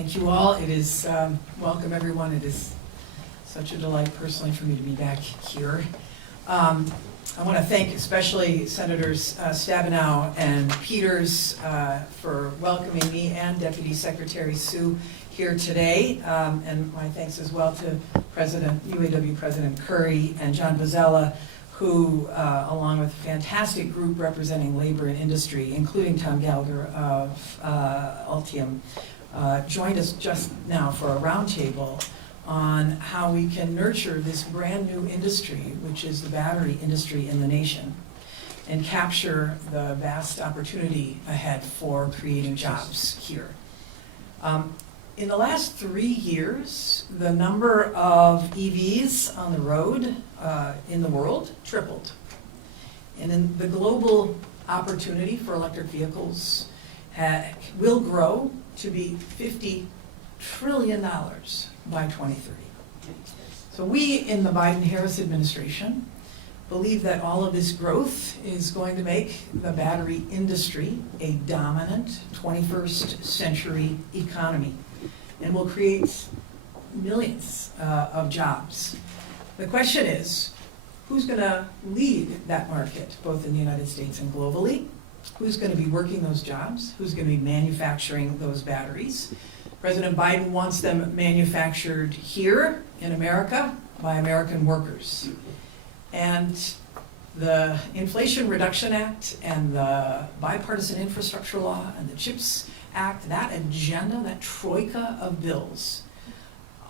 Thank you all. It is, welcome everyone. It is such a delight personally for me to be back here. I want to thank especially Senators Stabenow and Peters for welcoming me, and Deputy Secretary Sue here today. And my thanks as well to UAW President Curry and John Bozzella, who, along with a fantastic group representing labor and industry, including Tom Gallagher of Altium, joined us just now for a roundtable on how we can nurture this brand new industry, which is the battery industry in the nation, and capture the vast opportunity ahead for creating jobs here. In the last 3 years, the number of EVs on the road in the world tripled. And in the global opportunity for electric vehicles will grow to be $50 trillion by 2030. So we in the Biden-Harris administration believe that all of this growth is going to make the battery industry a dominant 21st century economy and will create millions of jobs. The question is, who's going to lead that market, both in the United States and globally? Who's going to be working those jobs? Who's going to be manufacturing those batteries? President Biden wants them manufactured here in America by American workers. And the Inflation Reduction Act and the Bipartisan Infrastructure Law and the CHIPS Act, that agenda, that troika of bills,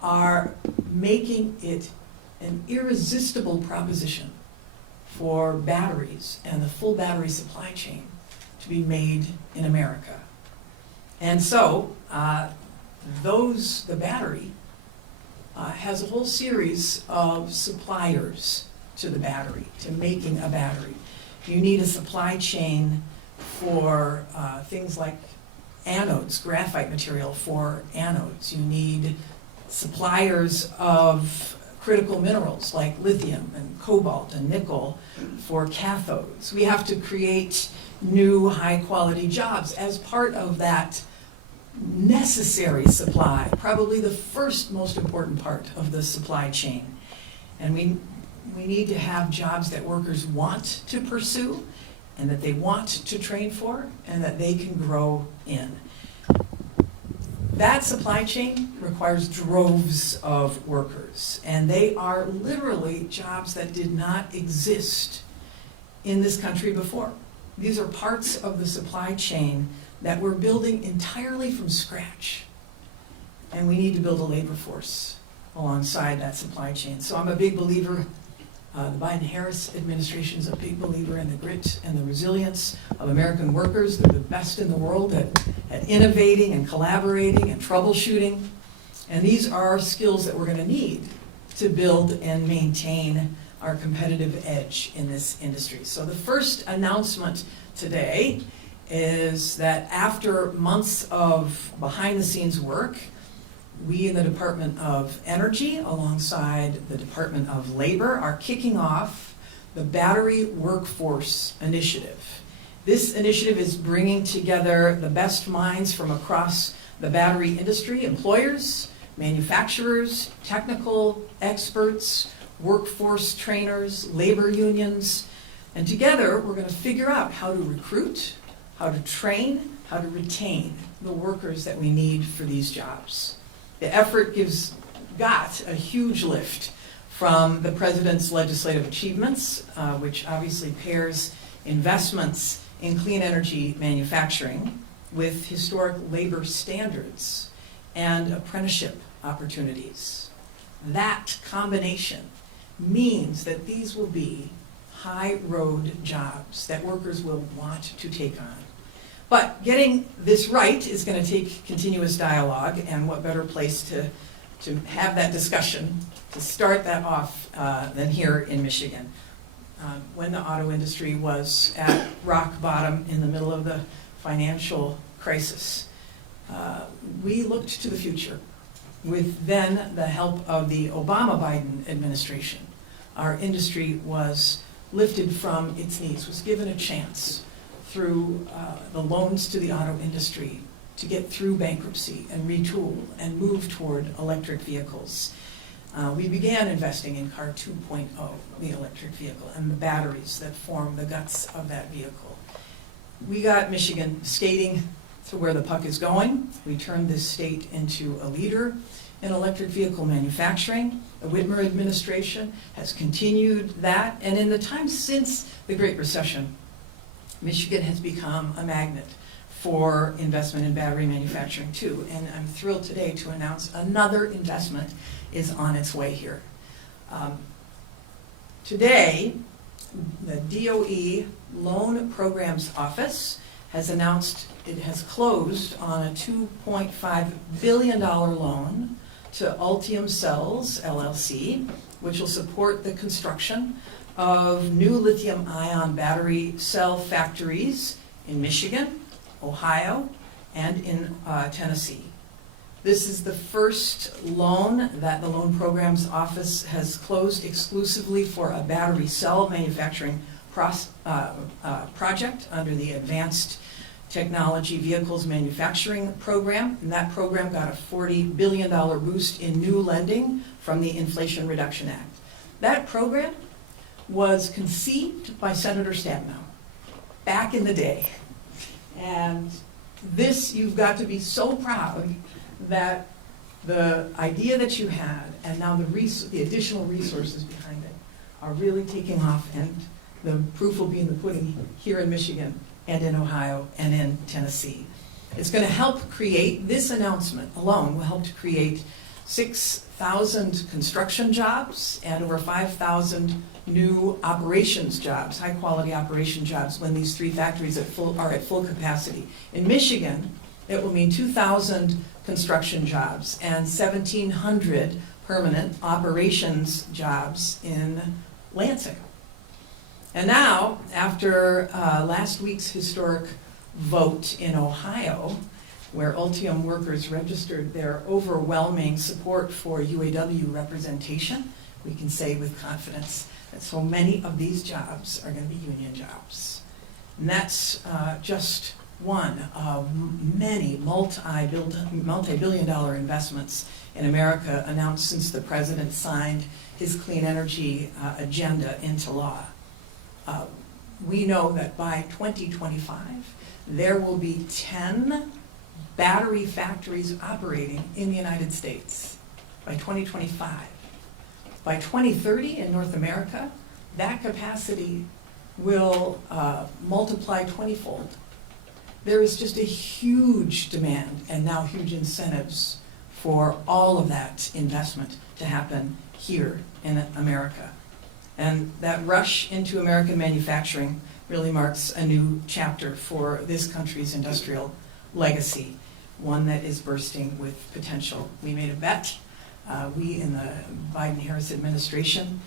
are making it an irresistible proposition for batteries and the full battery supply chain to be made in America. And so, the battery has a whole series of suppliers to the battery, to making a battery. You need a supply chain for things like anodes, graphite material for anodes. You need suppliers of critical minerals like lithium and cobalt and nickel for cathodes. We have to create new high-quality jobs as part of that necessary supply, probably the first most important part of the supply chain. And we need to have jobs that workers want to pursue and that they want to train for and that they can grow in. That supply chain requires droves of workers, and they are literally jobs that did not exist in this country before. These are parts of the supply chain that we're building entirely from scratch. And we need to build a labor force alongside that supply chain. So I'm a big believer, the Biden-Harris administration is a big believer in the grit and the resilience of American workers. They're the best in the world at innovating and collaborating and troubleshooting. And these are skills that we're going to need to build and maintain our competitive edge in this industry. So the first announcement today is that after months of behind-the-scenes work, we in the Department of Energy, alongside the Department of Labor, are kicking off the Battery Workforce Initiative. This initiative is bringing together the best minds from across the battery industry, employers, manufacturers, technical experts, workforce trainers, labor unions, and together we're going to figure out how to recruit, how to train, how to retain the workers that we need for these jobs. The effort got a huge lift from the President's legislative achievements, which obviously pairs investments in clean energy manufacturing with historic labor standards and apprenticeship opportunities. That combination means that these will be high-road jobs that workers will want to take on. But getting this right is going to take continuous dialogue, and what better place to have that discussion, to start that off than here in Michigan. When the auto industry was at rock bottom in the middle of the financial crisis, we looked to the future with then the help of the Obama-Biden administration. Our industry was lifted from its knees, was given a chance through the loans to the auto industry to get through bankruptcy and retool and move toward electric vehicles. We began investing in Car 2.0, the electric vehicle, and the batteries that form the guts of that vehicle. We got Michigan skating to where the puck is going. We turned this state into a leader in electric vehicle manufacturing. The Whitmer administration has continued that, and in the time since the Great Recession, Michigan has become a magnet for investment in battery manufacturing too, and I'm thrilled today to announce another investment is on its way here. Today, the DOE Loan Programs Office has announced it has closed on a $2.5 billion loan to Ultium Cells, LLC, which will support the construction of new lithium-ion battery cell factories in Michigan, Ohio, and in Tennessee. This is the first loan that the Loan Programs Office has closed exclusively for a battery cell manufacturing project under the Advanced Technology Vehicles Manufacturing Program, and that program got a $40 billion boost in new lending from the Inflation Reduction Act. That program was conceived by Senator Stabenow back in the day. And this, you've got to be so proud that the idea that you had and now the additional resources behind it are really taking off, and the proof will be in the pudding here in Michigan and in Ohio and in Tennessee. It's going to help create, this announcement alone will help to create 6,000 construction jobs and over 5,000 new operations jobs, high-quality operation jobs, when these three factories are at full capacity. In Michigan, it will mean 2,000 construction jobs and 1,700 permanent operations jobs in Lansing. And now, after last week's historic vote in Ohio, where Ultium workers registered their overwhelming support for UAW representation, we can say with confidence that so many of these jobs are going to be union jobs. And that's just one of many multi-billion-dollar investments in America announced since the president signed his clean energy agenda into law. We know that by 2025, there will be 10 battery factories operating in the United States. By 2025. By 2030 in North America, that capacity will multiply 20-fold. There is just a huge demand and now huge incentives for all of that investment to happen here in America. And that rush into American manufacturing really marks a new chapter for this country's industrial legacy, one that is bursting with potential. We made a bet. We in the Biden-Harris administration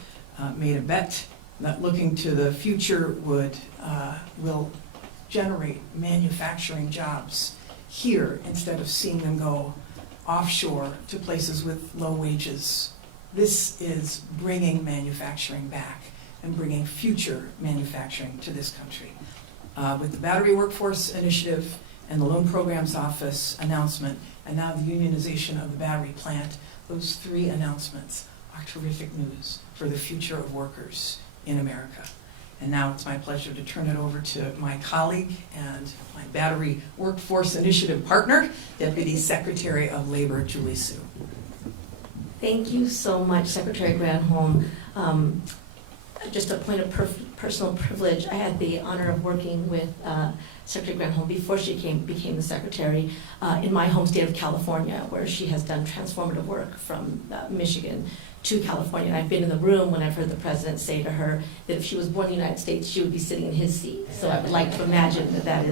made a bet that looking to the future will generate manufacturing jobs here instead of seeing them go offshore to places with low wages. This is bringing manufacturing back and bringing future manufacturing to this country. With the Battery Workforce Initiative and the Loan Programs Office announcement, and now the unionization of the battery plant, those three announcements are terrific news for the future of workers in America. And now it's my pleasure to turn it over to my colleague and my Battery Workforce Initiative partner, Deputy Secretary of Labor, Julie Sue. Thank you so much, Secretary Granholm. Just a point of personal privilege, I had the honor of working with Secretary Granholm before she became the Secretary in my home state of California, where she has done transformative work from Michigan to California. And I've been in the room when I've heard the President say to her that if she was born in the United States, she would be sitting in his seat. So I would like to imagine that that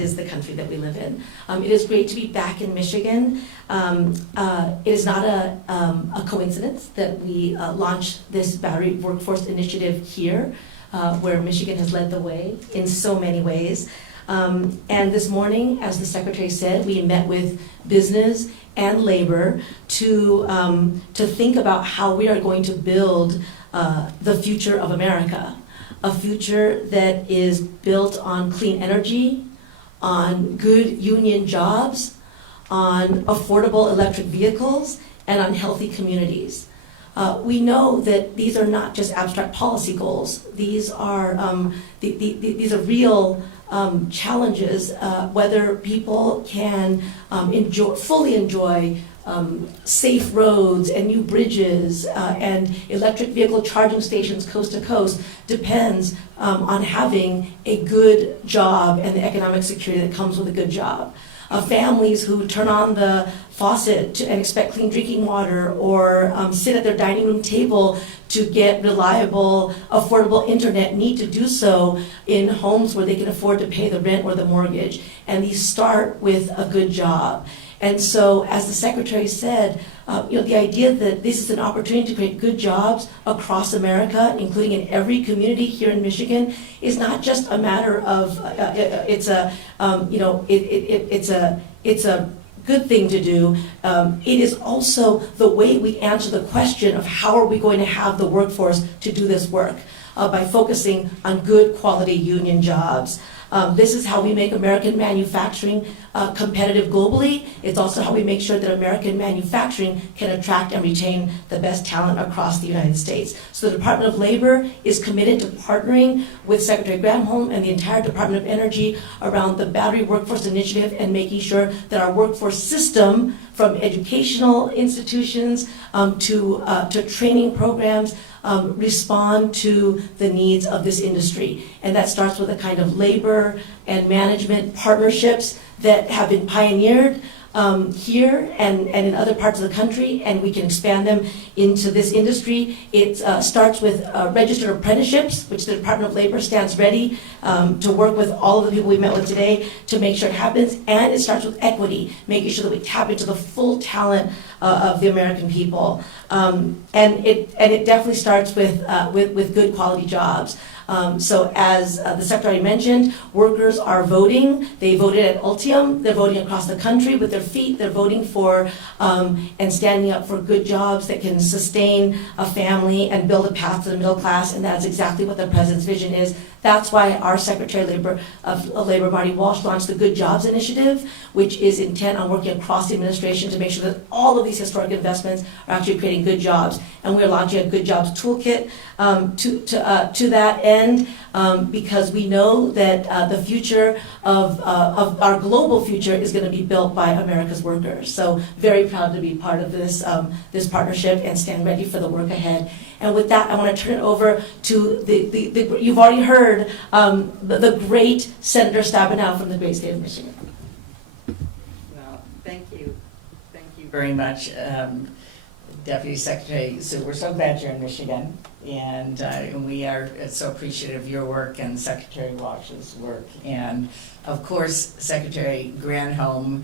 is the country that we live in. It is great to be back in Michigan. It is not a coincidence that we launched this Battery Workforce Initiative here, where Michigan has led the way in so many ways. And this morning, as the Secretary said, we met with business and labor to think about how we are going to build the future of America, a future that is built on clean energy, on good union jobs, on affordable electric vehicles, and on healthy communities. We know that these are not just abstract policy goals. These are these are real challenges. Whether people can fully enjoy safe roads and new bridges and electric vehicle charging stations coast to coast depends on having a good job and the economic security that comes with a good job. Families who turn on the faucet and expect clean drinking water, or sit at their dining room table to get reliable, affordable internet, need to do so in homes where they can afford to pay the rent or the mortgage. And these start with a good job. And so, as the Secretary said, the idea that this is an opportunity to create good jobs across America, including in every community here in Michigan, is not just a matter of it's a good thing to do. It is also the way we answer the question of how are we going to have the workforce to do this work by focusing on good quality union jobs. This is how we make American manufacturing competitive globally. It's also how we make sure that American manufacturing can attract and retain the best talent across the United States. So the Department of Labor is committed to partnering with Secretary Granholm and the entire Department of Energy around the Battery Workforce Initiative and making sure that our workforce system, from educational institutions to training programs, respond to the needs of this industry. And that starts with a kind of labor and management partnerships that have been pioneered here and in other parts of the country, and we can expand them into this industry. It starts with registered apprenticeships, which the Department of Labor stands ready to work with all of the people we met with today to make sure it happens. And it starts with equity, making sure that we tap into the full talent of the American people. And it definitely starts with good quality jobs. So as the Secretary mentioned, workers are voting. They voted at Ultium. They're voting across the country with their feet. They're voting for and standing up for good jobs that can sustain a family and build a path to the middle class, and that's exactly what the President's vision is. That's why our Secretary of Labor, Marty Walsh, launched the Good Jobs Initiative, which is intent on working across the administration to make sure that all of these historic investments are actually creating good jobs. And we're launching a Good Jobs Toolkit to that end, because we know that the future of our global future is going to be built by America's workers. So very proud to be part of this partnership and stand ready for the work ahead. And with that, I want to turn it over to the you've already heard the great Senator Stabenow from the great state of Michigan. Well, thank you very much, Deputy Secretary. So we're so glad you're in Michigan, and we are so appreciative of your work and Secretary Walsh's work, and of course Secretary Granholm,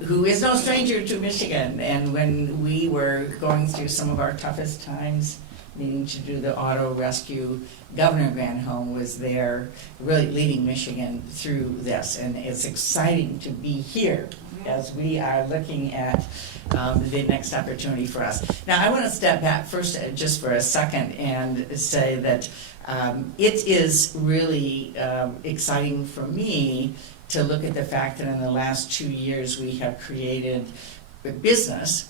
who is no stranger to Michigan. And when we were going through some of our toughest times, needing to do the auto rescue, Governor Granholm was there really leading Michigan through this. And it's exciting to be here as we are looking at the next opportunity for us. Now, I want to step back first just for a second and say that it is really exciting for me to look at the fact that in the last 2 years we have created a business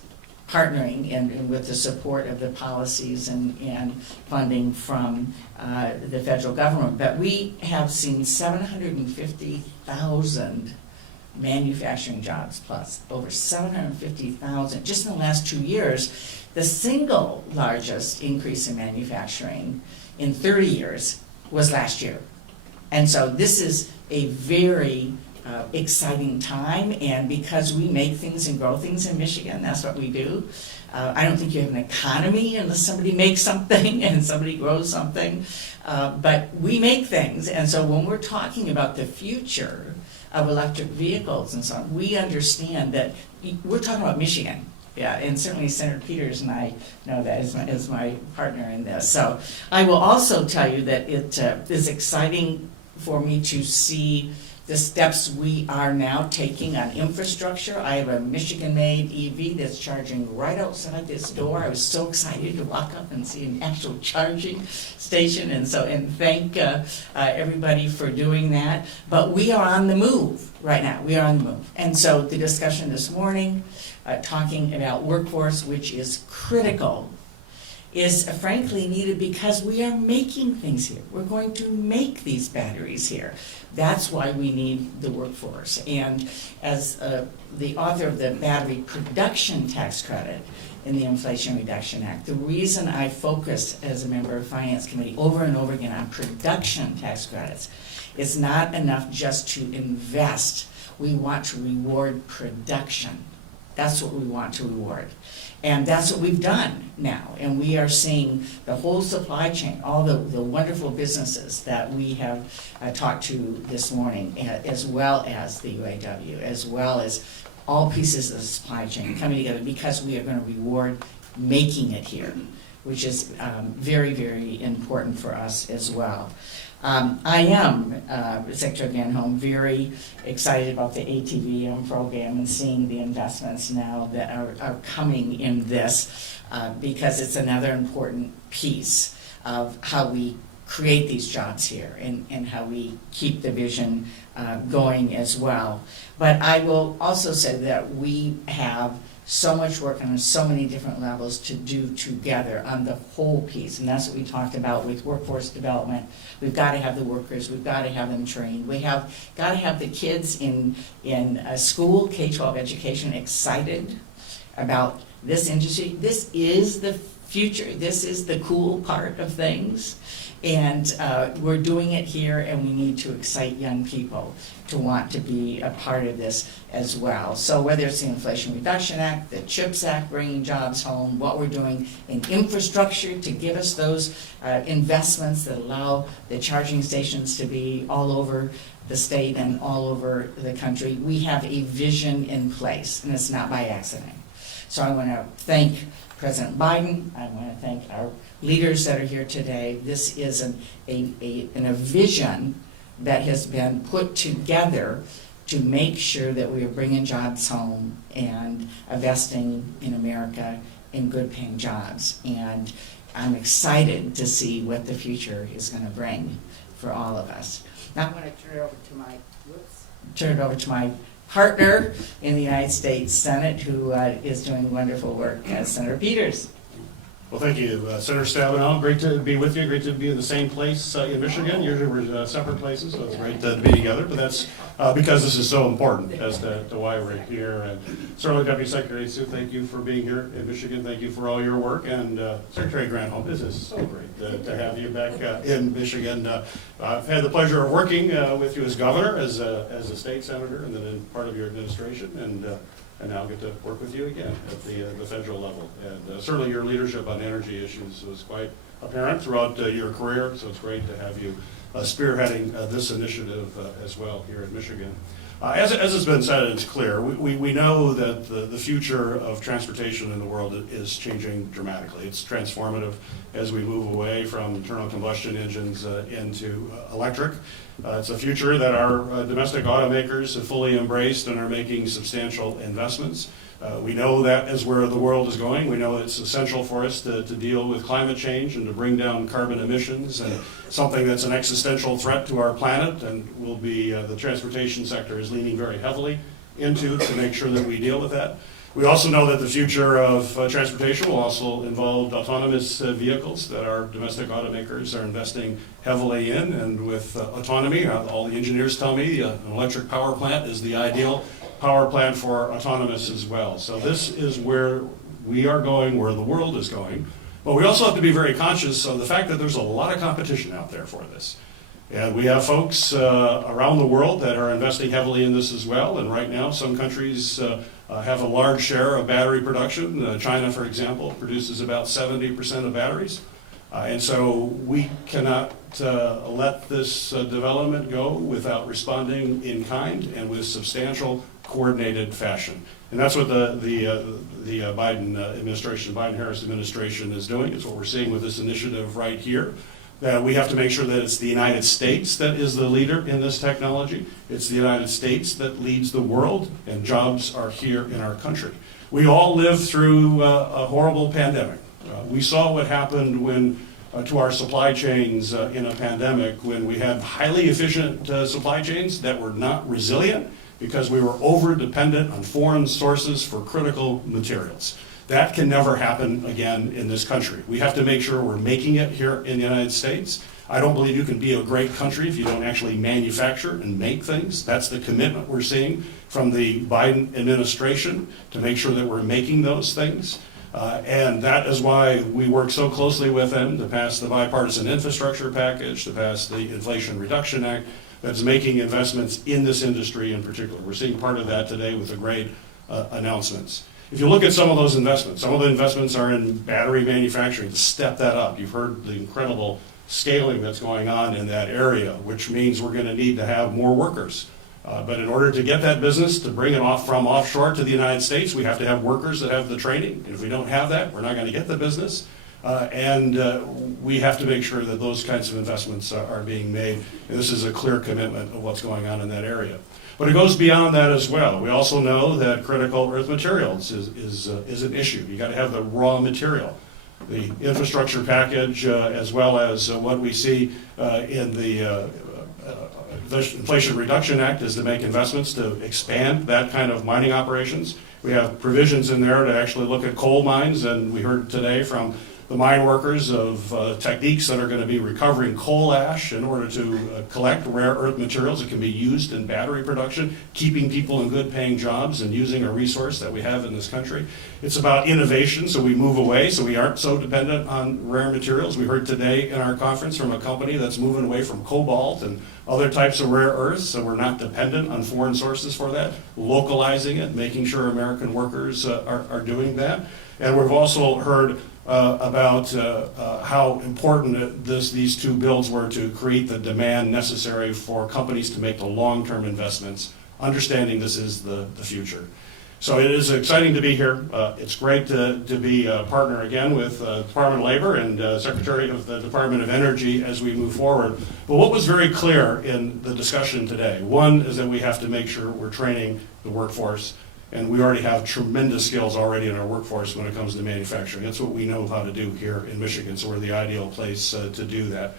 partnering and with the support of the policies and funding from the federal government. But we have seen 750,000 manufacturing jobs plus, over 750,000 just in the last 2 years. The single largest increase in manufacturing in 30 years was last year. And so this is a very exciting time, and because we make things and grow things in Michigan, that's what we do. I don't think you have an economy unless somebody makes something and somebody grows something, but we make things. And so when we're talking about the future of electric vehicles and so on, we understand that we're talking about Michigan. Yeah, and certainly Senator Peters and I know that as my partner in this. So I will also tell you that it is exciting for me to see the steps we are now taking on infrastructure. I have a Michigan-made EV that's charging right outside this door. I was so excited to walk up and see an actual charging station, and thank everybody for doing that. But we are on the move right now. We are on the move. And so the discussion this morning, talking about workforce, which is critical, is frankly needed because we are making things here. We're going to make these batteries here. That's why we need the workforce. And as the author of the battery production tax credit in the Inflation Reduction Act, the reason I focused as a member of the Finance Committee over and over again on production tax credits, it's not enough just to invest. We want to reward production. That's what we want to reward. And that's what we've done now. And we are seeing the whole supply chain, all the wonderful businesses that we have talked to this morning, as well as the UAW, as well as all pieces of the supply chain coming together because we are going to reward making it here, which is very, very important for us as well. I am, Secretary Granholm, very excited about the ATVM program and seeing the investments now that are coming in this because it's another important piece of how we create these jobs here and how we keep the vision going as well. But I will also say that we have so much work on so many different levels to do together on the whole piece, and that's what we talked about with workforce development. We've got to have the workers, we've got to have them trained, we have got to have the kids in school, K-12 education, excited about this industry. This is the future, this is the cool part of things, and we're doing it here, and we need to excite young people to want to be a part of this as well. So whether it's the Inflation Reduction Act, the CHIPS Act, bringing jobs home, what we're doing in infrastructure to give us those investments that allow the charging stations to be all over the state and all over the country, we have a vision in place, and it's not by accident. So I want to thank President Biden. I want to thank our leaders that are here today. This is a vision that has been put together to make sure that we are bringing jobs home and investing in America in good paying jobs. And I'm excited to see what the future is going to bring for all of us. Now I'm going to turn it over to my partner in the United States Senate who is doing wonderful work, Senator Peters. Well, thank you, Senator Stabenow. Great to be with you. Great to be in the same place in Michigan. Usually we're separate places, so it's great to be together. But that's because this is so important as to why we're here. And certainly, Deputy Secretary Sue, thank you for being here in Michigan. Thank you for all your work. And Secretary Granholm, this is so great to have you back in Michigan. I've had the pleasure of working with you as governor, as a state senator, and then in part of your administration. And now get to work with you again at the federal level. And certainly your leadership on energy issues was quite apparent throughout your career, so it's great to have you spearheading this initiative as well here in Michigan. As has been said, it's clear, we know that the future of transportation in the world is changing dramatically. It's transformative as we move away from internal combustion engines into electric. It's a future that our domestic automakers have fully embraced and are making substantial investments. We know that is where the world is going. We know it's essential for us to deal with climate change and to bring down carbon emissions, and something that's an existential threat to our planet and will be the transportation sector is leaning very heavily into to make sure that we deal with that. We also know that the future of transportation will also involve autonomous vehicles that our domestic automakers are investing heavily in, and with autonomy, all the engineers tell me an electric power plant is the ideal power plant for autonomous as well. So this is where we are going, where the world is going. But we also have to be very conscious of the fact that there's a lot of competition out there for this. And we have folks around the world that are investing heavily in this as well. And right now, some countries have a large share of battery production. China, for example, produces about 70% of batteries. And so we cannot let this development go without responding in kind and with substantial coordinated fashion. And that's what the Biden administration, Biden-Harris administration is doing. It's what we're seeing with this initiative right here. that we have to make sure that it's the United States that is the leader in this technology. It's the United States that leads the world, and jobs are here in our country. We all lived through a horrible pandemic. We saw what happened when to our supply chains in a pandemic, when we had highly efficient supply chains that were not resilient because we were over-dependent on foreign sources for critical materials. That can never happen again in this country. We have to make sure we're making it here in the United States. I don't believe you can be a great country if you don't actually manufacture and make things. That's the commitment we're seeing from the Biden administration to make sure that we're making those things. And that is why we work so closely with them to pass the bipartisan infrastructure package, to pass the Inflation Reduction Act, that's making investments in this industry in particular. We're seeing part of that today with the great announcements. If you look at some of those investments, some of the investments are in battery manufacturing to step that up. You've heard the incredible scaling that's going on in that area, which means we're going to need to have more workers. But in order to get that business, to bring it off from offshore to the United States, we have to have workers that have the training. And if we don't have that, we're not going to get the business. We have to make sure that those kinds of investments are being made. And this is a clear commitment of what's going on in that area. But it goes beyond that as well. We also know that critical earth materials is an issue. You got to have the raw material. The infrastructure package, as well as what we see in the Inflation Reduction Act, is to make investments to expand that kind of mining operations. We have provisions in there to actually look at coal mines, and we heard today from the mine workers of techniques that are going to be recovering coal ash in order to collect rare earth materials that can be used in battery production, keeping people in good paying jobs and using a resource that we have in this country. It's about innovation, so we move away, so we aren't so dependent on rare materials. We heard today in our conference from a company that's moving away from cobalt and other types of rare earths, so we're not dependent on foreign sources for that, localizing it, making sure American workers are doing that. And we've also heard about how important these two bills were to create the demand necessary for companies to make the long-term investments, understanding this is the future. So it is exciting to be here. It's great to be a partner again with Department of Labor and Secretary of the Department of Energy as we move forward. But what was very clear in the discussion today, one is that we have to make sure we're training the workforce. And we already have tremendous skills already in our workforce when it comes to manufacturing. That's what we know how to do here in Michigan, so we're the ideal place to do that.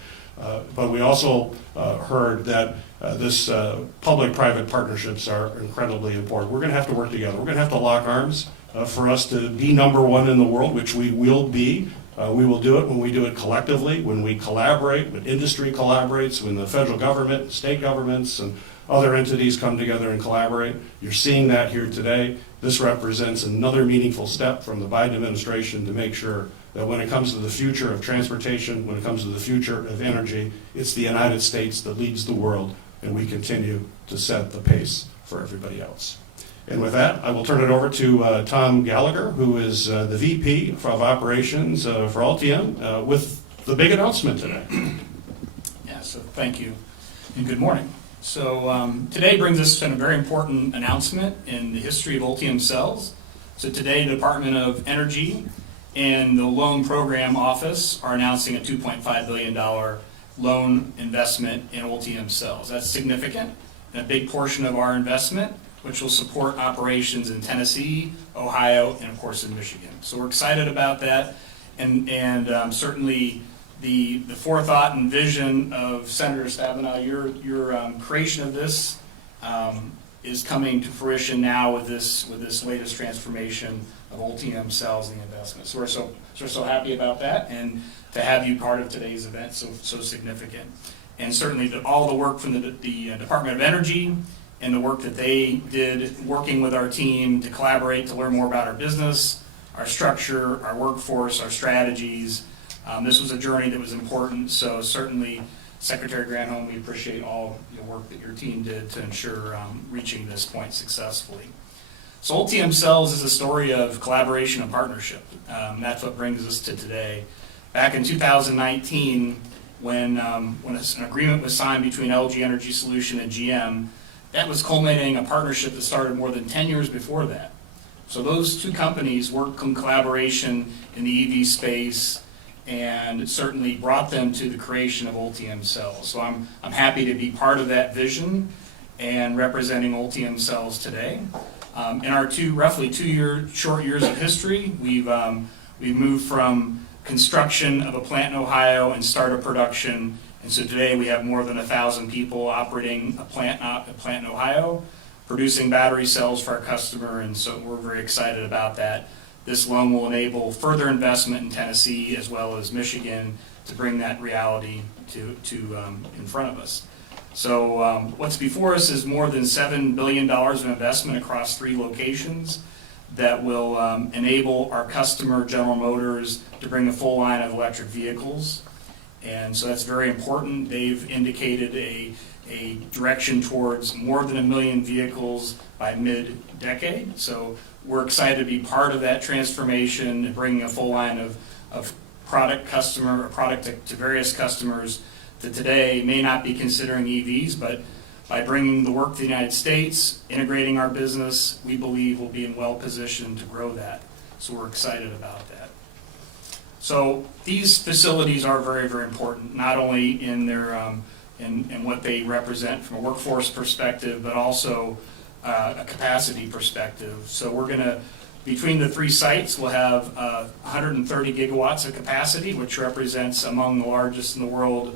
But we also heard that this public-private partnerships are incredibly important. We're going to have to work together. We're going to have to lock arms for us to be number one in the world, which we will be. We will do it when we do it collectively, when we collaborate, when industry collaborates, when the federal government, state governments, and other entities come together and collaborate. You're seeing that here today. This represents another meaningful step from the Biden administration to make sure that when it comes to the future of transportation, when it comes to the future of energy, it's the United States that leads the world, and we continue to set the pace for everybody else. And with that, I will turn it over to Tom Gallagher, who is the VP of Operations for Altium, with the big announcement today. Yeah, so thank you, and good morning. So today brings us to a very important announcement in the history of Altium cells. So today, the Department of Energy and the Loan Program Office are announcing a $2.5 billion loan investment in Altium cells. That's significant, and a big portion of our investment, which will support operations in Tennessee, Ohio, and of course in Michigan. So we're excited about that, and certainly the forethought and vision of Senator Stabenow, your creation of this is coming to fruition now with this latest transformation of Altium cells and the investment. So we're so happy about that, and to have you part of today's event so significant. And certainly all the work from the Department of Energy and the work that they did working with our team to collaborate to learn more about our business, our structure, our workforce, our strategies. This was a journey that was important, so certainly Secretary Granholm, we appreciate all the work that your team did to ensure reaching this point successfully. So Altium Cells is a story of collaboration and partnership. That's what brings us to today. Back in 2019, when an agreement was signed between LG Energy Solution and GM, that was culminating a partnership that started more than 10 years before that. So those two companies worked in collaboration in the EV space, and certainly brought them to the creation of Ultium Cells. So I'm happy to be part of that vision and representing Ultium Cells today. In our roughly 2 short years of history, we've moved from construction of a plant in Ohio and startup production, and so today we have more than 1,000 people operating a plant in Ohio, producing battery cells for our customer, and so we're very excited about that. This loan will enable further investment in Tennessee as well as Michigan to bring that reality to in front of us. So what's before us is more than $7 billion of investment across 3 locations that will enable our customer, General Motors, to bring a full line of electric vehicles. And so that's very important. They've indicated a direction towards more than 1 million vehicles by mid-decade. So we're excited to be part of that transformation and bringing a full line of product to various customers that today may not be considering EVs, but by bringing the work to the United States, integrating our business, we believe we'll be in well position to grow that. So we're excited about that. So these facilities are very, very important, not only in their in what they represent from a workforce perspective, but also a capacity perspective. So we're going to, between the 3 sites, we'll have 130 gigawatts of capacity, which represents among the largest in the world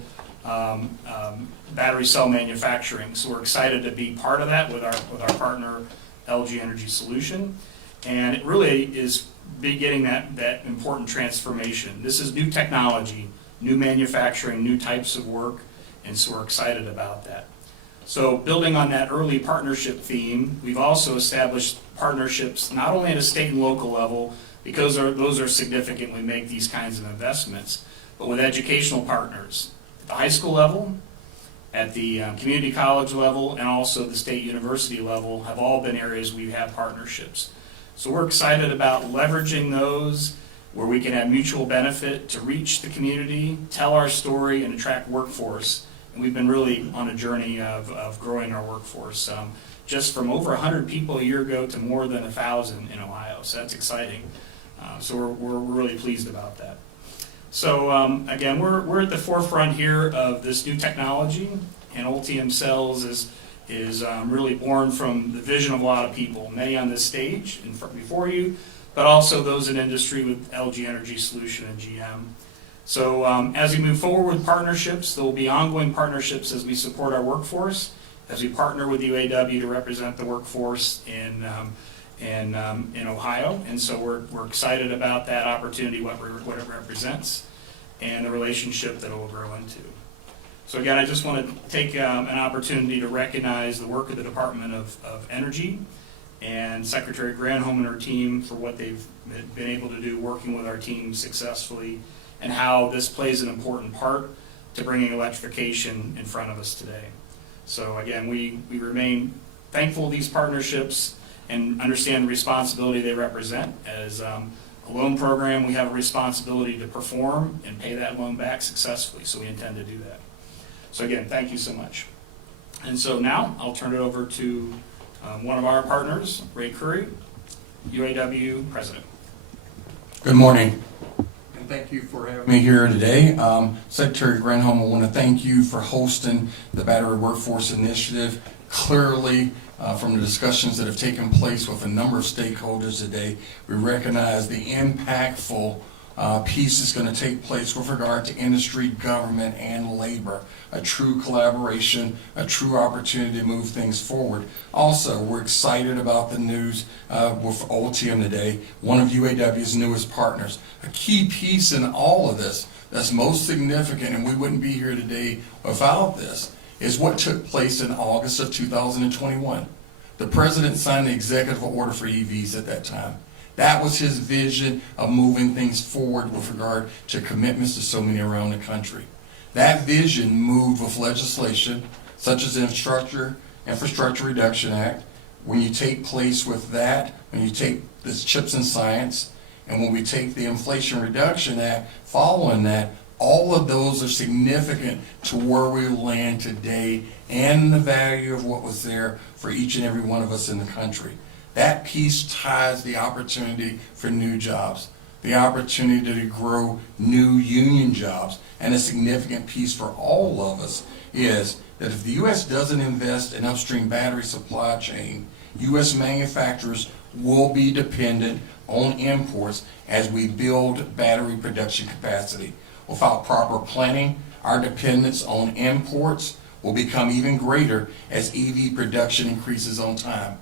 battery cell manufacturing. So we're excited to be part of that with our partner LG Energy Solution, and it really is beginning that important transformation. This is new technology, new manufacturing, new types of work, and so we're excited about that. So building on that early partnership theme, we've also established partnerships not only at a state and local level, because those are significant when we make these kinds of investments, but with educational partners at the high school level, at the community college level, and also the state university level have all been areas we have partnerships. So we're excited about leveraging those where we can have mutual benefit to reach the community, tell our story, and attract workforce. And we've been really on a journey of growing our workforce, just from over 100 people a year ago to more than 1,000 in Ohio. So that's exciting. So we're really pleased about that. So again, we're at the forefront here of this new technology, and Ultium Cells is really born from the vision of a lot of people, many on this stage before you, but also those in industry with LG Energy Solution and GM. So as we move forward with partnerships, there will be ongoing partnerships as we support our workforce, as we partner with UAW to represent the workforce in Ohio. And so we're excited about that opportunity, what it represents, and the relationship that it will grow into. So again, I just want to take an opportunity to recognize the work of the Department of Energy and Secretary Granholm and her team for what they've been able to do working with our team successfully, and how this plays an important part to bringing electrification in front of us today. So again, we remain thankful to these partnerships and understand the responsibility they represent. As a loan program, we have a responsibility to perform and pay that loan back successfully, so we intend to do that. So again, thank you so much. And so now I'll turn it over to one of our partners, Ray Curry, UAW President. Good morning, and thank you for having me here today. Secretary Granholm, I want to thank you for hosting the Battery Workforce Initiative. Clearly, from the discussions that have taken place with a number of stakeholders today, we recognize the impactful piece that's going to take place with regard to industry, government, and labor. A true collaboration, a true opportunity to move things forward. Also, we're excited about the news with Ultium today, one of UAW's newest partners. A key piece in all of this that's most significant, and we wouldn't be here today without this, is what took place in August of 2021. The President signed the executive order for EVs at that time. That was his vision of moving things forward with regard to commitments to so many around the country. That vision moved with legislation such as the Infrastructure Reduction Act. When you take place with that, when you take this CHIPS and Science, and when we take the Inflation Reduction Act following that, all of those are significant to where we land today and the value of what was there for each and every one of us in the country. That piece ties the opportunity for new jobs. the opportunity to grow new union jobs. And a significant piece for all of us is that if the U.S. doesn't invest in upstream battery supply chain, U.S. manufacturers will be dependent on imports as we build battery production capacity. Without proper planning, our dependence on imports will become even greater as EV production increases on time.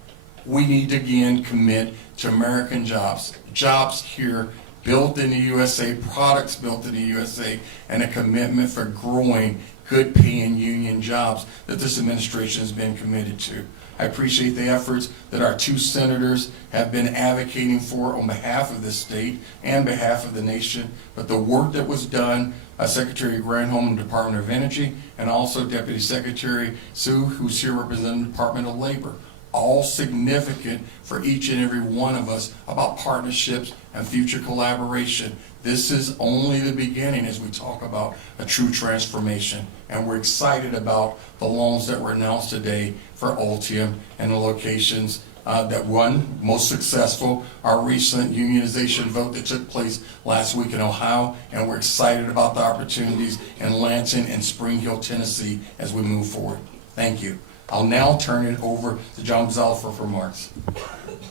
We need to again commit to American jobs, jobs here built in the USA, products built in the USA, and a commitment for growing good paying union jobs that this administration has been committed to. I appreciate the efforts that our two senators have been advocating for on behalf of this state and behalf of the nation, but the work that was done by Secretary Granholm in the Department of Energy and also Deputy Secretary Sue, who's here representing the Department of Labor, all significant for each and every one of us about partnerships and future collaboration. This is only the beginning as we talk about a true transformation. And we're excited about the loans that were announced today for Ultium and the locations that won most successful, our recent unionization vote that took place last week in Ohio. And we're excited about the opportunities in Lansing and Spring Hill, Tennessee as we move forward. Thank you. I'll now turn it over to John Gonzalez for remarks.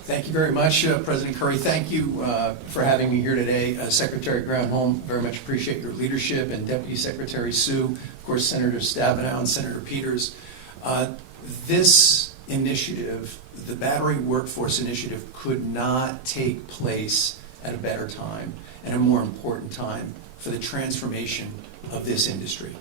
Thank you very much, President Curry. Thank you for having me here today. Secretary Granholm, very much appreciate your leadership, and Deputy Secretary Sue, of course, Senator Stabenow and Senator Peters. This initiative, the Battery Workforce Initiative, could not take place at a better time and a more important time for the transformation of this industry.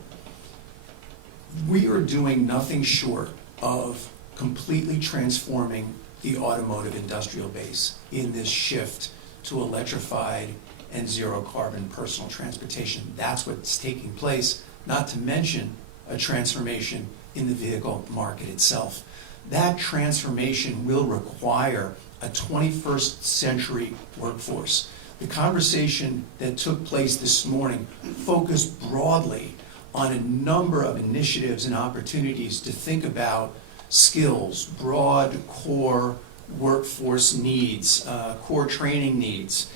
We are doing nothing short of completely transforming the automotive industrial base in this shift to electrified and zero carbon personal transportation. That's what's taking place, not to mention a transformation in the vehicle market itself. That transformation will require a 21st century workforce. The conversation that took place this morning focused broadly on a number of initiatives and opportunities to think about skills, broad core workforce needs, core training needs,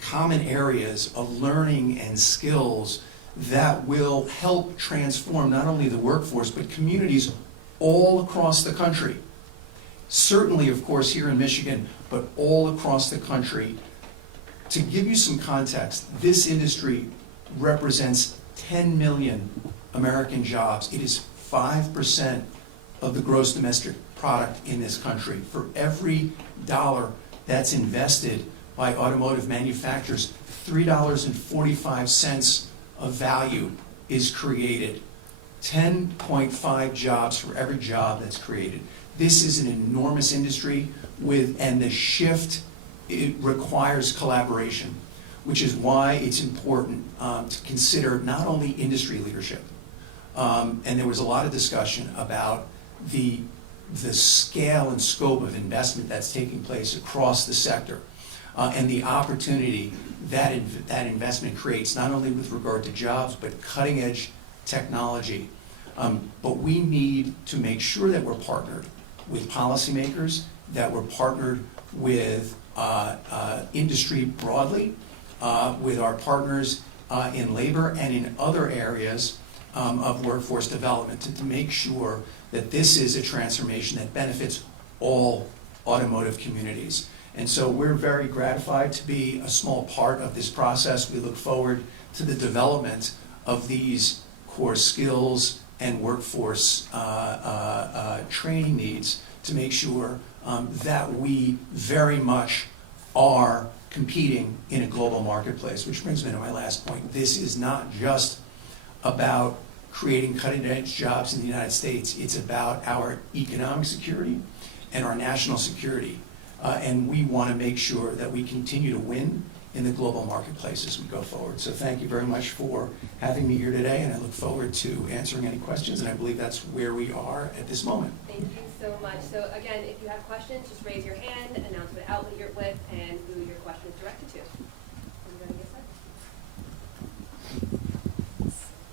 common areas of learning and skills that will help transform not only the workforce but communities all across the country. Certainly, of course, here in Michigan, but all across the country. To give you some context, this industry represents 10 million American jobs. It is 5% of the gross domestic product in this country. For every dollar that's invested by automotive manufacturers, $3.45 of value is created. 10.5 jobs for every job that's created. This is an enormous industry and the shift, it requires collaboration, which is why it's important to consider not only industry leadership, and there was a lot of discussion about the scale and scope of investment that's taking place across the sector, and the opportunity that investment creates, not only with regard to jobs, but cutting edge technology. But we need to make sure that we're partnered with policymakers, that we're partnered with industry broadly, with our partners in labor and in other areas of workforce development, to make sure that this is a transformation that benefits all automotive communities. And so we're very gratified to be a small part of this process. We look forward to the development of these core skills and workforce training needs to make sure that we very much are competing in a global marketplace, which brings me to my last point. This is not just about creating cutting-edge jobs in the United States. It's about our economic security and our national security. And we want to make sure that we continue to win in the global marketplace as we go forward. So thank you very much for having me here today, and I look forward to answering any questions, and I believe that's where we are at this moment. Thank you so much. So again, if you have questions, just raise your hand, announce what outlet you're with, and who your question is directed to. Anybody get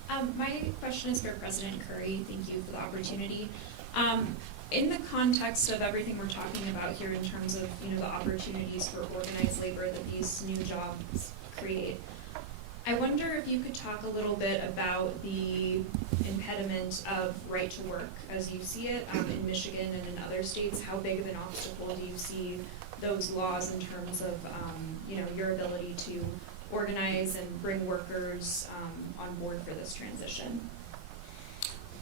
that? My question is for President Curry. Thank you for the opportunity. In the context of everything we're talking about here in terms of, the opportunities for organized labor that these new jobs create, I wonder if you could talk a little bit about the impediment of right to work as you see it in Michigan and in other states. How big of an obstacle do you see those laws in terms of, your ability to organize and bring workers on board for this transition?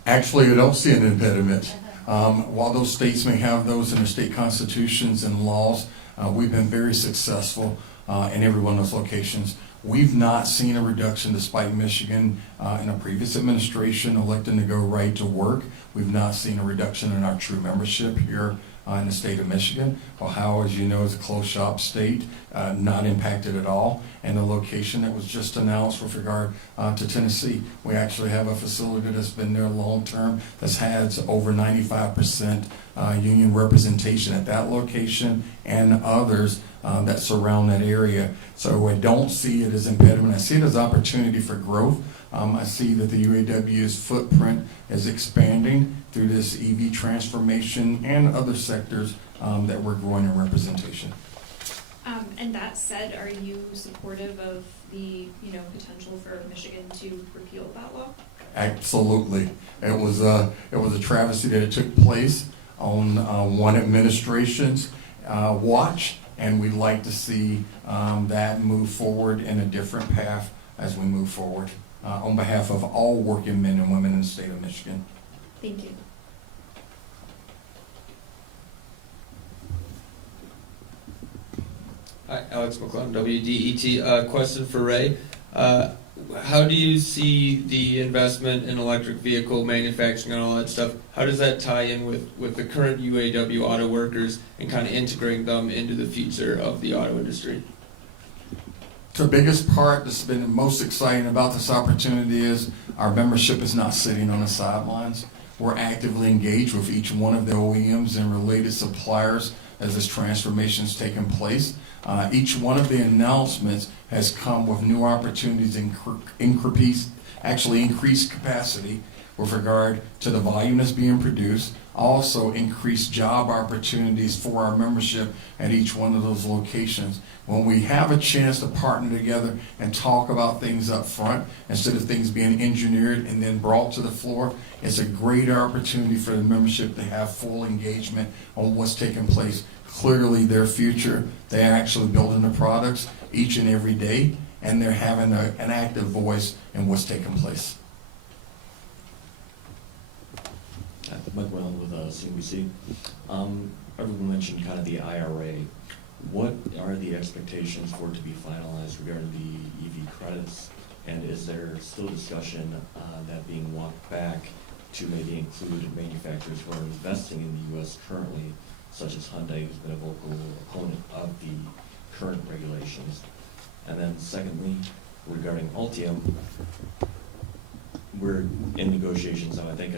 Actually, I don't see an impediment. While those states may have those in their state constitutions and laws, we've been very successful in every one of those locations. We've not seen a reduction despite Michigan in a previous administration electing to go right to work. We've not seen a reduction in our true membership here in the state of Michigan. Ohio, as you know, is a closed shop state, not impacted at all. And the location that was just announced with regard to Tennessee, we actually have a facility that's been there long term that's had over 95% union representation at that location and others that surround that area. So I don't see it as impediment. I see it as opportunity for growth. I see that the UAW's footprint is expanding through this EV transformation and other sectors that we're growing in representation. And that said, are you supportive of the, potential for Michigan to repeal that law? Absolutely. It was a travesty that it took place on one administration's watch, and we'd like to see that move forward in a different path as we move forward on behalf of all working men and women in the state of Michigan. Thank you. Hi, Alex McClellan, WDET. Question for Ray. How do you see the investment in electric vehicle manufacturing and all that stuff? How does that tie in with the current UAW auto workers and kind of integrating them into the future of the auto industry? The biggest part that's been most exciting about this opportunity is our membership is not sitting on the sidelines. We're actively engaged with each one of the OEMs and related suppliers as this transformation is taking place. Each one of the announcements has come with new opportunities and increased capacity with regard to the volume that's being produced, also increased job opportunities for our membership at each one of those locations. When we have a chance to partner together and talk about things up front, instead of things being engineered and then brought to the floor, it's a great opportunity for the membership to have full engagement on what's taking place. Clearly their future, they're actually building the products each and every day, and they're having an active voice in what's taking place. Mike Whalen with CNBC. Everyone mentioned kind of the IRA. What are the expectations for it to be finalized regarding the EV credits? And is there still discussion that being walked back to maybe include manufacturers who are investing in the U.S. currently, such as Hyundai, who's been a vocal opponent of the current regulations? And then secondly, regarding Ultium, we're in negotiations, and I think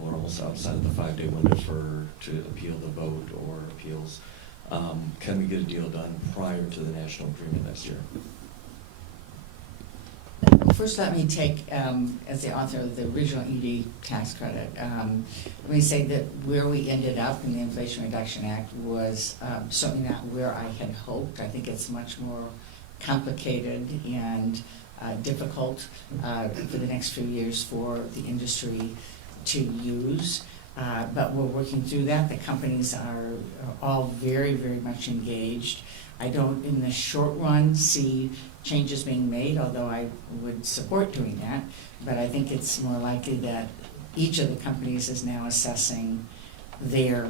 we're almost outside of the 5-day window to appeal the vote or appeals. Can we get a deal done prior to the national agreement next year? First, let me take, as the author of the original EV tax credit, let me say that where we ended up in the Inflation Reduction Act was certainly not where I had hoped. I think it's much more complicated and difficult for the next few years for the industry to use. But we're working through that. The companies are all very, very much engaged. I don't, in the short run, see changes being made, although I would support doing that. But I think it's more likely that each of the companies is now assessing their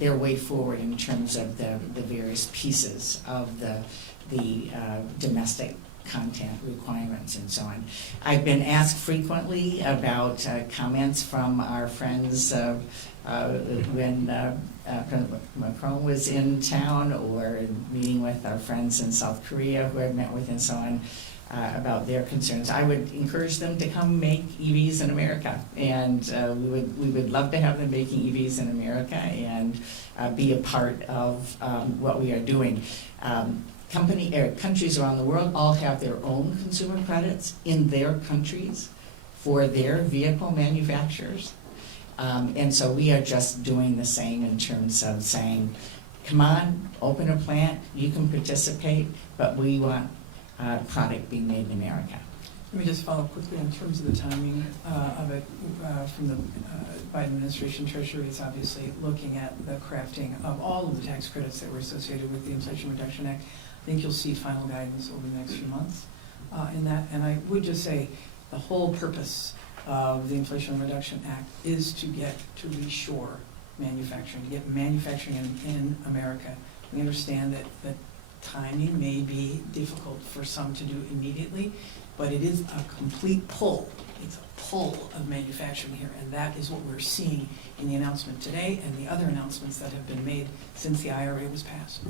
way forward in terms of the various pieces of the domestic content requirements and so on. I've been asked frequently about comments from our friends when President Macron was in town, or meeting with our friends in South Korea who I've met with and so on, about their concerns. I would encourage them to come make EVs in America, and we would love to have them making EVs in America and be a part of what we are doing. Countries around the world all have their own consumer credits in their countries for their vehicle manufacturers. And so we are just doing the same in terms of saying, come on, open a plant, you can participate, but we want product being made in America. Let me just follow quickly in terms of the timing of it. From the Biden administration, Treasury is obviously looking at the crafting of all of the tax credits that were associated with the Inflation Reduction Act. I think you'll see final guidance over the next few months in that. And I would just say the whole purpose of the Inflation Reduction Act is to get to reshore manufacturing, to get manufacturing in America. We understand that the timing may be difficult for some to do immediately, but it is a complete pull. It's a pull of manufacturing here, and that is what we're seeing in the announcement today and the other announcements that have been made since the IRA was passed.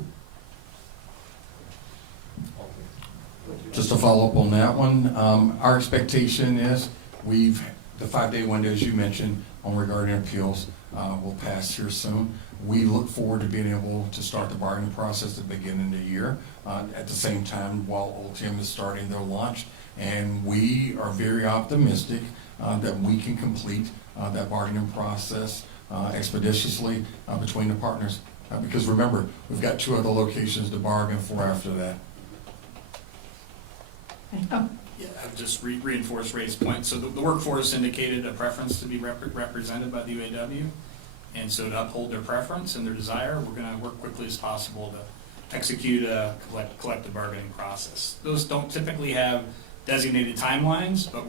Just to follow up on that one, our expectation is the 5-day window, as you mentioned, on regarding appeals will pass here soon. We look forward to being able to start the bargaining process at the beginning of the year, at the same time while Ultium is starting their launch. And we are very optimistic that we can complete that bargaining process expeditiously between the partners. Because remember, we've got 2 other locations to bargain for after that. Yeah, I would just reinforce Ray's point. So the workforce indicated a preference to be represented by the UAW. And so to uphold their preference and their desire, we're going to work quickly as possible to execute a collective bargaining process. Those don't typically have designated timelines, but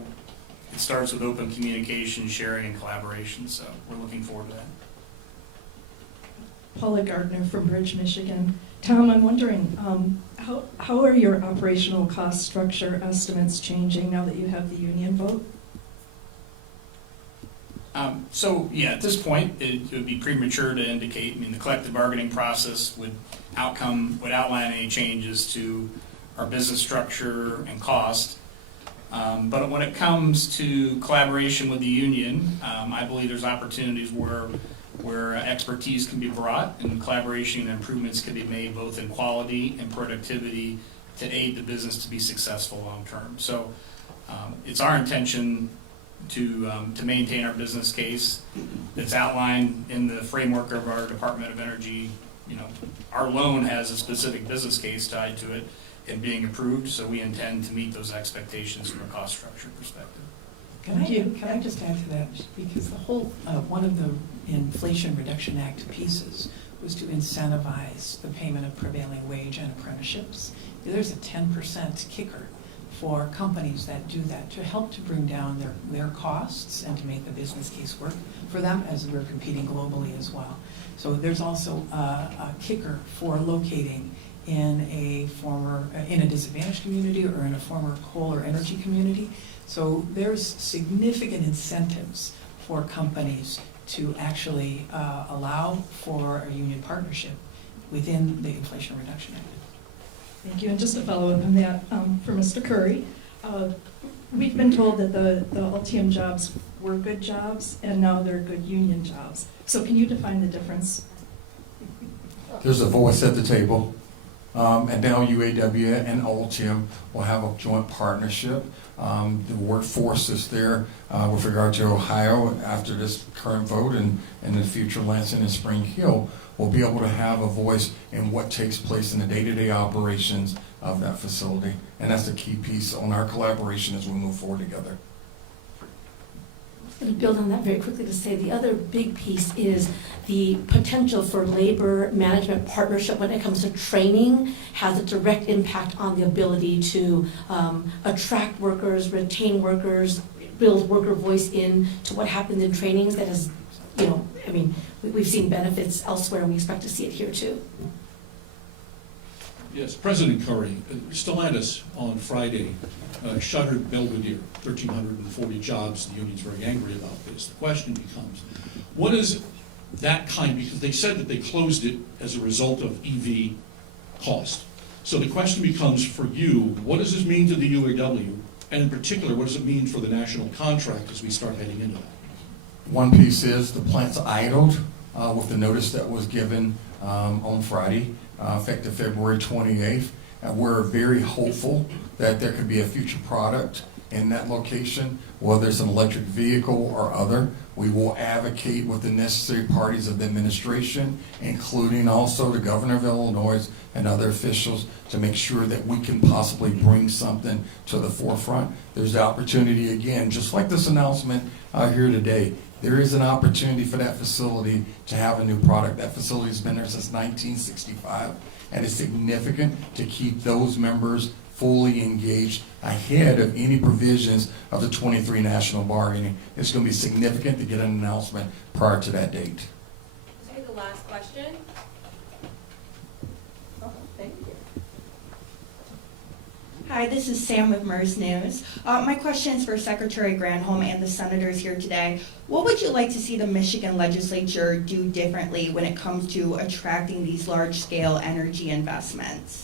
it starts with open communication, sharing, and collaboration. So we're looking forward to that. Paula Gardner from Bridge, Michigan. Tom, I'm wondering, how are your operational cost structure estimates changing now that you have the union vote? So yeah, at this point, it would be premature to indicate. I mean, the collective bargaining process would outline any changes to our business structure and cost. But when it comes to collaboration with the union, I believe there's opportunities where expertise can be brought and collaboration and improvements can be made both in quality and productivity to aid the business to be successful long term. So it's our intention to maintain our business case that's outlined in the framework of our Department of Energy. Our loan has a specific business case tied to it and being approved, so we intend to meet those expectations from a cost structure perspective. Can I just add to that? Because the whole, one of the Inflation Reduction Act pieces was to incentivize the payment of prevailing wage and apprenticeships. There's a 10% kicker for companies that do that to help to bring down their costs and to make the business case work for them as we're competing globally as well. So there's also a kicker for locating in a disadvantaged community or in a former coal or energy community. So there's significant incentives for companies to actually allow for a union partnership within the Inflation Reduction Act. Thank you. And just to follow up on that, for Mr. Curry, we've been told that the Ultium jobs were good jobs and now they're good union jobs. So can you define the difference? There's a voice at the table. And now UAW and Ultium will have a joint partnership. The workforce is there with regard to Ohio after this current vote and in the future Lansing and Spring Hill will be able to have a voice in what takes place in the day-to-day operations of that facility. And that's a key piece on our collaboration as we move forward together. I'm going to build on that very quickly to say the other big piece is the potential for labor management partnership when it comes to training has a direct impact on the ability to attract workers, retain workers, build worker voice into what happens in trainings that is, we've seen benefits elsewhere and we expect to see it here too. Yes, President Curry, Stellantis on Friday shuttered Belvedere, 1,340 jobs. The union's very angry about this. The question becomes, what is that kind, because they said that they closed it as a result of EV cost. So the question becomes for you, what does this mean to the UAW? And in particular, what does it mean for the national contract as we start heading into that? One piece is the plant's idled with the notice that was given on Friday, effective February 28th. And we're very hopeful that there could be a future product in that location, whether it's an electric vehicle or other. We will advocate with the necessary parties of the administration, including also the governor of Illinois and other officials, to make sure that we can possibly bring something to the forefront. There's the opportunity, again, just like this announcement here today, there is an opportunity for that facility to have a new product. That facility's been there since 1965, and it's significant to keep those members fully engaged ahead of any provisions of the 23 national bargaining. It's going to be significant to get an announcement prior to that date. This will be the last question. Oh, thank you. Hi, this is Sam with MERS News. My question is for Secretary Granholm and the senators here today. What would you like to see the Michigan legislature do differently when it comes to attracting these large-scale energy investments?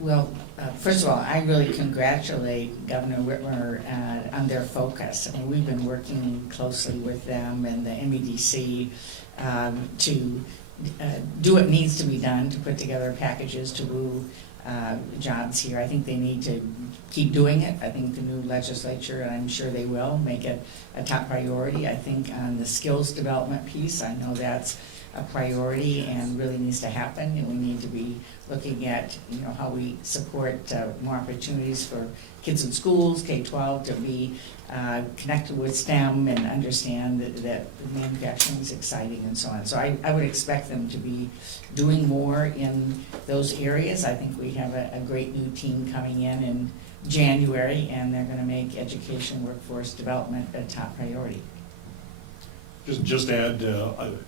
Well, first of all, I really congratulate Governor Whitmer on their focus. I mean, we've been working closely with them and the MEDC to do what needs to be done to put together packages to woo jobs here. I think they need to keep doing it. I think the new legislature, and I'm sure they will, make it a top priority. I think on the skills development piece, I know that's a priority and really needs to happen, and we need to be looking at, you know, how we support more opportunities for kids in schools, K-12, to be connected with STEM and understand that manufacturing is exciting and so on. So I would expect them to be doing more in those areas. I think we have a great new team coming in January, and they're going to make education, workforce development a top priority. Just to add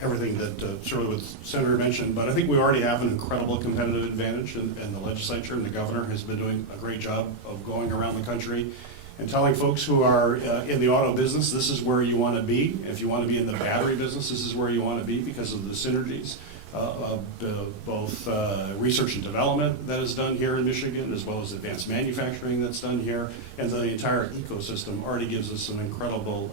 everything that certainly what Senator mentioned, but I think we already have an incredible competitive advantage, and the legislature and the governor has been doing a great job of going around the country and telling folks who are in the auto business, this is where you want to be. If you want to be in the battery business, this is where you want to be because of the synergies of both research and development that is done here in Michigan, as well as advanced manufacturing that's done here, and the entire ecosystem already gives us an incredible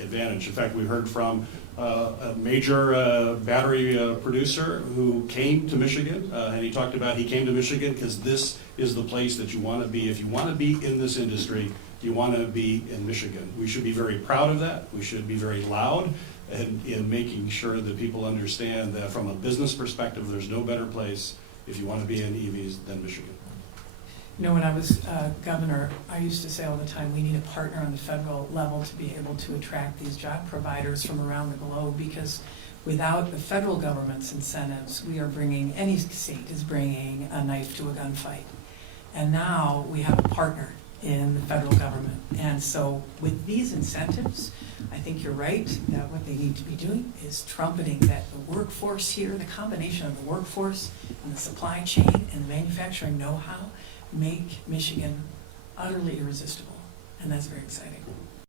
advantage. In fact, we heard from a major battery producer who came to Michigan, and he talked about he came to Michigan because this is the place that you want to be. If you want to be in this industry, you want to be in Michigan. We should be very proud of that. We should be very loud in making sure that people understand that from a business perspective, there's no better place if you want to be in EVs than Michigan. You know, when I was governor, I used to say all the time, we need a partner on the federal level to be able to attract these job providers from around the globe, because without the federal government's incentives, we are bringing, any state is bringing a knife to a gunfight. And now we have a partner in the federal government. And so with these incentives, I think you're right that what they need to be doing is trumpeting that the workforce here, the combination of the workforce and the supply chain and the manufacturing know-how make Michigan utterly irresistible. And that's very exciting.